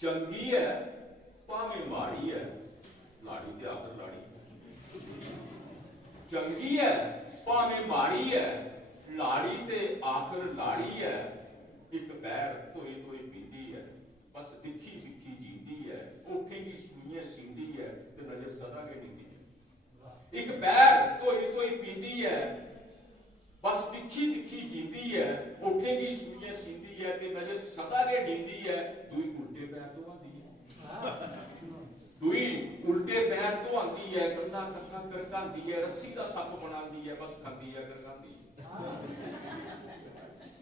ਚੰਗੀ ਹੈ ਭਾਵੇਂ ਮਾੜੀ ਹੈ, ਲਾੜੀ ਤੇ ਆਖਰ ਲਾੜੀ। ਚੰਗੀ ਹੈ ਭਾਵੇਂ ਮਾੜੀ ਹੈ, ਲਾੜੀ ਤੇ ਆਖਰ ਲਾੜੀ ਹੈ। ਇੱਕ ਪੈਰ ਧੋਈ ਧੋਈ ਪੀਂਦੀ ਹੈ, ਬਸ ਤਿੱਖੀ ਤਿੱਖੀ ਜੀਂਦੀ ਹੈ। ਔਖੇਗੀ ਸੂਈਆਂ ਸਿੰਦੀ ਹੈ ਤੇ ਨਜ਼ਰ ਸਦਾ ਕੇ ਨੀਂਦੀ ਹੈ। ਇੱਕ ਪੈਰ ਧੋਈ ਧੋਈ ਪੀਂਦੀ ਹੈ, ਬਸ ਤਿੱਖੀ ਤਿੱਖੀ ਜੀਂਦੀ ਹੈ। ਔਖੇਗੀ ਸੂਈਆਂ ਸਿੰਦੀ ਹੈ ਤੇ ਨਜ਼ਰ ਸਦਾ ਕੇ ਨੀਂਦੀ ਹੈ। ਦੂਈ ਉਲਟੇ ਪੈਰ ਤੋਂ ਆਉਂਦੀ ਹੈ, ਦੂਈ ਉਲਟੇ ਪੈਰ ਤੋਂ ਆਉਂਦੀ ਹੈ। ਕੰਨਾ ਕੱਖਾ ਕਰਕਾਂਦੀ ਹੈ, ਰੱਸੀ ਦਾ ਸੱਪ ਬਣਾਉਂਦੀ ਹੈ, ਬਸ ਖਾਂਦੀ ਹੈ ਕਰਕਾਂਦੀ ਹੈ।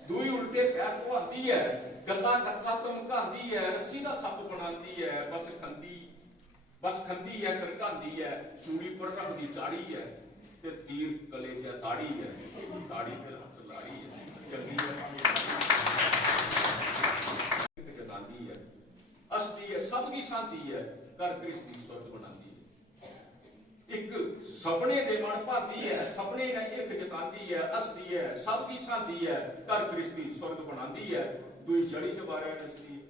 ਦੂਈ ਉਲਟੇ ਪੈਰ ਤੋਂ ਆਉਂਦੀ ਹੈ, ਗੱਲਾਂ ਕੱਖਾ ਧਮਕਾਉਂਦੀ ਹੈ, ਰੱਸੀ ਦਾ ਸੱਪ ਬਣਾਉਂਦੀ ਹੈ, ਬਸ ਖੰਦੀ ਹੈ ਕਰਕਾਂਦੀ ਹੈ। ਚੂੜੀ ਪਰ ਰੱਖਦੀ ਚਾੜੀ ਹੈ ਤੇ ਤੀਰ ਕਲੇ ਤੇ ਤਾੜੀ ਹੈ, ਤਾੜੀ ਤੇ ਹੱਥ ਲਾੜੀ ਹੈ। ਚੰਗੀ ਜਤਾਂਦੀ ਹੈ, ਅਸਦੀ ਹੈ, ਸਭ ਦੀ ਸਾਂਦੀ ਹੈ, ਕਰ ਕ੍ਰਿਸ਼ਤੀ ਸੁਰਤ ਬਣਾਉਂਦੀ ਹੈ। ਇੱਕ ਸਪਨੇ ਦੇ ਮਨ ਭਾਂਦੀ ਹੈ, ਸਪਨੇ ਨੇ ਇੱਕ ਜਤਾਂਦੀ ਹੈ, ਅਸਦੀ ਹੈ, ਸਭ ਦੀ ਸਾਂਦੀ ਹੈ, ਕਰ ਕ੍ਰਿਸ਼ਤੀ ਸੁਰਤ ਬਣਾਉਂਦੀ ਹੈ। ਦੂਈ ਚੜੀ ਚਬਾਰਿਆ ਨੱਚਦੀ ਹੈ,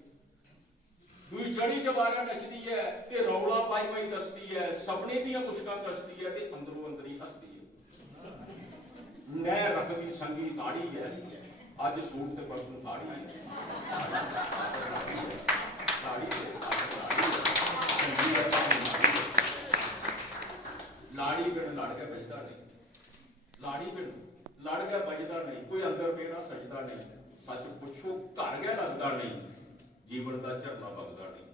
ਦੂਈ ਚੜੀ ਚਬਾਰਿਆ ਨੱਚਦੀ ਹੈ ਤੇ ਰੌਲਾ ਪਾਈ ਪਾਈ ਦੱਸਦੀ ਹੈ। ਸਪਨੇ ਦੀਆਂ ਮੁਸ਼ਕਾਂ ਕੱਸਦੀ ਹੈ ਤੇ ਅੰਦਰੋਂ ਅੰਦਰੀ ਹੱਸਦੀ ਹੈ। ਨੈ ਰੱਖਦੀ ਸੰਗੀ ਤਾੜੀ ਹੈ, ਅੱਜ ਸੂਟ ਤੇ ਪਰਸੋਂ ਸਾੜੀ ਹੈ। ਲਾੜੀ ਬਿਨ ਲੜ ਕੇ ਬਜਦਾ ਨਹੀਂ, ਲਾੜੀ ਬਿਨ ਲੜ ਕੇ ਬਜਦਾ ਨਹੀਂ। ਕੋਈ ਅੰਦਰ ਮੇਰਾ ਸਜਦਾ ਨਹੀਂ, ਸੱਚ ਪੁੱਛੋ ਘਰ ਗਿਆ ਲੱਗਦਾ ਨਹੀਂ, ਜੀਵਨ ਦਾ ਝਰਨਾ ਵਗਦਾ ਨਹੀਂ।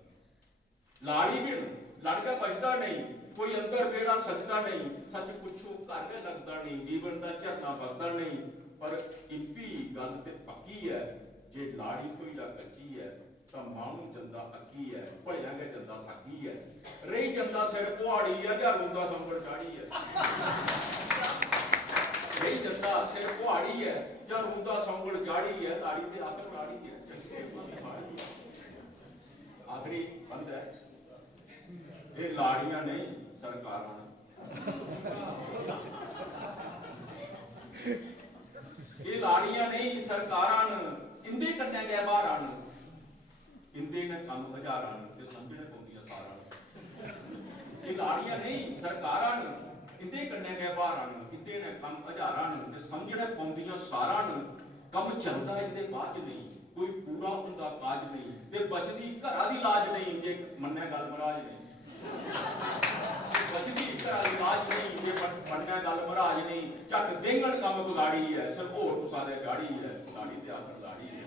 ਲਾੜੀ ਬਿਨ ਲੜ ਕੇ ਬਜਦਾ ਨਹੀਂ, ਕੋਈ ਅੰਦਰ ਮੇਰਾ ਸਜਦਾ ਨਹੀਂ, ਸੱਚ ਪੁੱਛੋ ਘਰ ਗਿਆ ਲੱਗਦਾ ਨਹੀਂ, ਜੀਵਨ ਦਾ ਝਰਨਾ ਵਗਦਾ ਨਹੀਂ। ਪਰ ਇੰਪੀ ਗੱਲ ਤੇ ਪੱਕੀ ਹੈ, ਜੇ ਲਾੜੀ ਕੋਈ ਨਾ ਕੱਚੀ ਹੈ ਤਾਂ ਮਾਣੂ ਜੰਦਾ ਅੱਕੀ ਹੈ, ਭਲਿਆ ਗਿਆ ਜੰਦਾ ਥੱਕੀ ਹੈ। ਰਹੀ ਜੰਦਾ ਸਿਰ ਪੁਹਾੜੀ ਹੈ ਜਾਂ ਰੋਂਦਾ ਸੰਭਲ ਚਾੜੀ ਹੈ। ਰਹੀ ਜੰਦਾ ਸਿਰ ਪੁਹਾੜੀ ਹੈ ਜਾਂ ਰੋਂਦਾ ਸੰਭਲ ਚਾੜੀ ਹੈ, ਤਾੜੀ ਤੇ ਆਖਰ ਲਾੜੀ ਹੈ। ਆਖਰੀ ਬੰਦ ਹੈ, ਇਹ ਲਾੜੀਆਂ ਨਹੀਂ ਸਰਕਾਰਾਂ। ਇਹ ਲਾੜੀਆਂ ਨਹੀਂ ਸਰਕਾਰਾਂ, ਇੰਦੇ ਕੰਨਿਆ ਗਏ ਬਾਹਰਾਂ, ਇੰਦੇ ਨੇ ਕੰਮ ਹਜ਼ਾਰਾਂ ਤੇ ਸਮਝਣੇ ਪਾਉਂਦੀਆਂ ਸਾਰਾਂ। ਇਹ ਲਾੜੀਆਂ ਨਹੀਂ ਸਰਕਾਰਾਂ, ਇੰਦੇ ਕੰਨਿਆ ਗਏ ਬਾਹਰਾਂ, ਇੰਦੇ ਨੇ ਕੰਮ ਹਜ਼ਾਰਾਂ ਤੇ ਸਮਝਣੇ ਪਾਉਂਦੀਆਂ ਸਾਰਾਂ। ਕੰਮ ਚੱਲਦਾ ਇੰਦੇ ਬਾਅਦ ਨਹੀਂ, ਕੋਈ ਪੂਰਾ ਹੁੰਦਾ ਕਾਜ ਨਹੀਂ, ਤੇ ਬਚਦੀ ਘਰਾਂ ਦੀ ਲਾਜ ਨਹੀਂ, ਜੇ ਮੰਨਿਆ ਗੱਲ ਮਹਾਰਾਜ ਨਹੀਂ। ਬਚਦੀ ਘਰਾਂ ਦੀ ਲਾਜ ਨਹੀਂ, ਜੇ ਮੰਨਿਆ ਗੱਲ ਮਹਾਰਾਜ ਨਹੀਂ। ਚੱਕ ਦੇਂਗਣ ਕੰਮ ਗੁਲਾੜੀ ਹੈ, ਸਿਰ ਹੋਰ ਉਸਾਰੇ ਚਾੜੀ ਹੈ, ਲਾੜੀ ਤੇ ਆਖਰ ਲਾੜੀ ਹੈ।